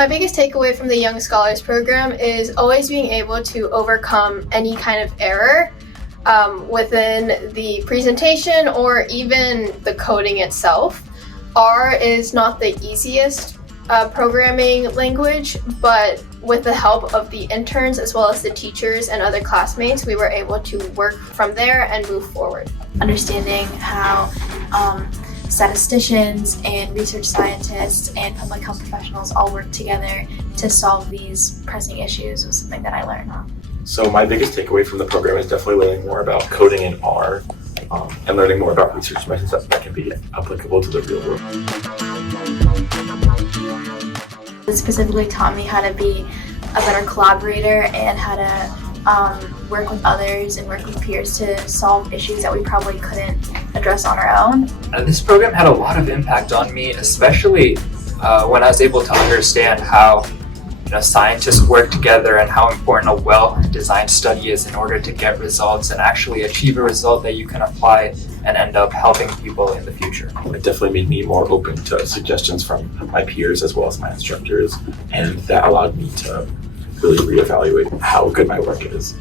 My biggest takeaway from the Young Scholars program is always being able to overcome any kind of error within the presentation or even the coding itself. R is not the easiest programming language, but with the help of the interns as well as the teachers and other classmates, we were able to work from there and move forward. Understanding how statisticians and research scientists and public health professionals all work together to solve these pressing issues was something that I learned. So my biggest takeaway from the program is definitely learning more about coding in R and learning more about research methods that can be applicable to the real world. It specifically taught me how to be a better collaborator and how to work with others and work with peers to solve issues that we probably couldn't address on our own. This program had a lot of impact on me, especially when I was able to understand how scientists work together and how important a well-designed study is in order to get results and actually achieve a result that you can apply and end up helping people in the future. It definitely made me more open to suggestions from my peers as well as my instructors, and that allowed me to really reevaluate how good my work is.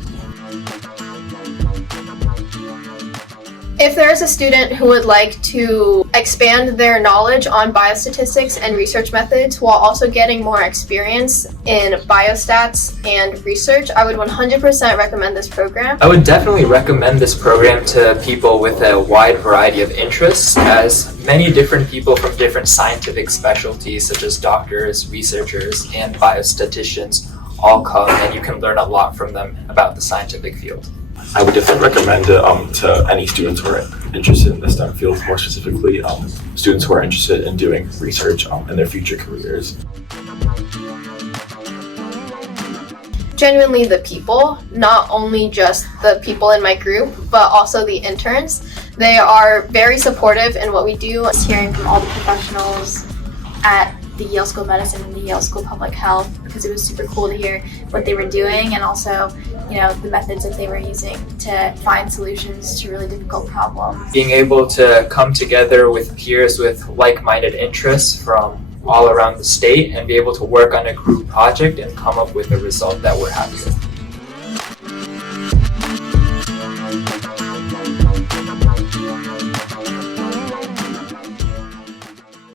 If there is a student who would like to expand their knowledge on biostatistics and research methods while also getting more experience in biostats and research, I would 100% recommend this program. I would definitely recommend this program to people with a wide variety of interests, as many different people from different scientific specialties such as doctors, researchers, and biostatisticians all come, and you can learn a lot from them about the scientific field. I would definitely recommend it to any students who are interested in the STEM field, more specifically students who are interested in doing research in their future careers. Genuinely the people, not only just the people in my group, but also the interns. They are very supportive in what we do. Hearing from all the professionals at the Yale School of Medicine and the Yale School of Public Health, because it was super cool to hear what they were doing and also the methods that they were using to find solutions to really difficult problems. Being able to come together with peers with like-minded interests from all around the state and be able to work on a group project and come up with a result that we're happy with.